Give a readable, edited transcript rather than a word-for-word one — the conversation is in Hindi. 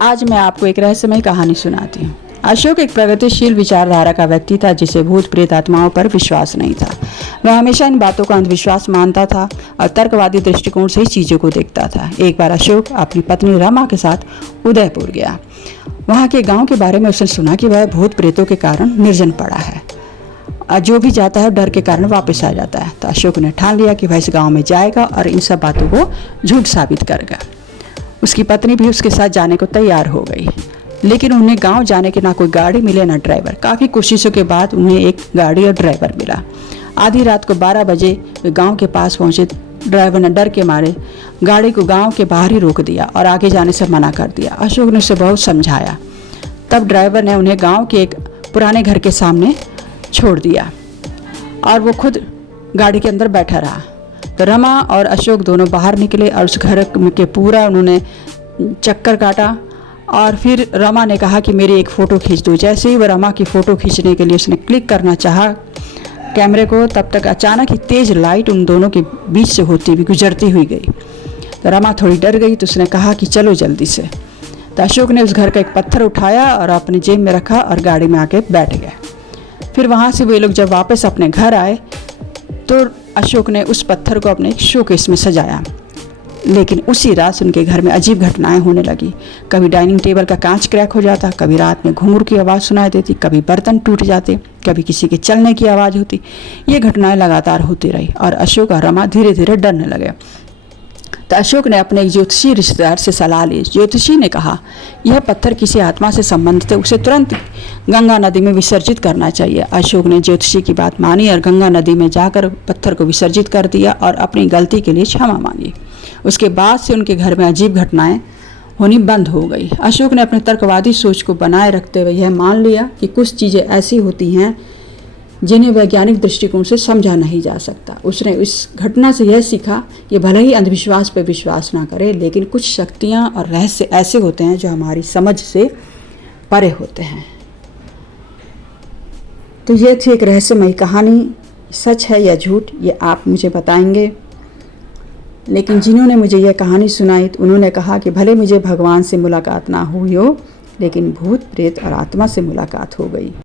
आज मैं आपको एक रहस्यमय कहानी सुनाती हूँ। अशोक एक प्रगतिशील विचारधारा का व्यक्ति था जिसे भूत प्रेत आत्माओं पर विश्वास नहीं था। वह हमेशा इन बातों का अंधविश्वास मानता था और तर्कवादी दृष्टिकोण से ही चीज़ों को देखता था। एक बार अशोक अपनी पत्नी रमा के साथ उदयपुर गया। वहाँ के गांव के बारे में उसने सुना कि वह भूत प्रेतों के कारण निर्जन पड़ा है और जो भी जाता है डर के कारण वापस आ जाता है। तो अशोक ने ठान लिया कि वह इस गाँव में जाएगा और इन सब बातों को झूठ साबित करेगा। उसकी पत्नी भी उसके साथ जाने को तैयार हो गई, लेकिन उन्हें गांव जाने के ना कोई गाड़ी मिले ना ड्राइवर। काफ़ी कोशिशों के बाद उन्हें एक गाड़ी और ड्राइवर मिला। आधी रात को 12 बजे वे गांव के पास पहुंचे। ड्राइवर ने डर के मारे गाड़ी को गांव के बाहर ही रोक दिया और आगे जाने से मना कर दिया। अशोक ने उसे बहुत समझाया। तब ड्राइवर ने उन्हें गाँव के एक पुराने घर के सामने छोड़ दिया और वो खुद गाड़ी के अंदर बैठा रहा। तो रमा और अशोक दोनों बाहर निकले और उस घर के पूरा उन्होंने चक्कर काटा और फिर रमा ने कहा कि मेरी एक फ़ोटो खींच दो। जैसे ही वह रमा की फ़ोटो खींचने के लिए उसने क्लिक करना चाहा कैमरे को, तब तक अचानक ही तेज़ लाइट उन दोनों के बीच से होती हुई गुजरती हुई गई। तो रमा थोड़ी डर गई तो उसने कहा कि चलो जल्दी से। तो अशोक ने उस घर का एक पत्थर उठाया और अपनी जेब में रखा और गाड़ी में आके बैठ गया। फिर वहाँ से वे लोग जब वापस अपने घर आए तो अशोक ने उस पत्थर को अपने शोकेस में सजाया। लेकिन उसी रात उनके घर में अजीब घटनाएं होने लगी। कभी डाइनिंग टेबल का कांच क्रैक हो जाता, कभी रात में घुंघरू की आवाज़ सुनाई देती, कभी बर्तन टूट जाते, कभी किसी के चलने की आवाज़ होती। ये घटनाएं लगातार होती रही और अशोक और रमा धीरे धीरे डरने लगे। तो अशोक ने अपने एक ज्योतिषी रिश्तेदार से सलाह ली। ज्योतिषी ने कहा यह पत्थर किसी आत्मा से संबंधित है, उसे तुरंत गंगा नदी में विसर्जित करना चाहिए। अशोक ने ज्योतिषी की बात मानी और गंगा नदी में जाकर पत्थर को विसर्जित कर दिया और अपनी गलती के लिए क्षमा मांगी। उसके बाद से उनके घर में अजीब घटनाएं होनी बंद हो गई। अशोक ने अपने तर्कवादी सोच को बनाए रखते हुए यह मान लिया कि कुछ चीज़ें ऐसी होती हैं जिन्हें वैज्ञानिक दृष्टिकोण से समझा नहीं जा सकता। उसने इस घटना से यह सीखा कि भले ही अंधविश्वास पर विश्वास ना करें, लेकिन कुछ शक्तियाँ और रहस्य ऐसे होते हैं जो हमारी समझ से परे होते हैं। तो ये थी एक रहस्यमयी कहानी। सच है या झूठ ये आप मुझे बताएंगे। लेकिन जिन्होंने मुझे यह कहानी सुनाई तो उन्होंने कहा कि भले मुझे भगवान से मुलाकात ना हुई हो, लेकिन भूत प्रेत और आत्मा से मुलाकात हो गई।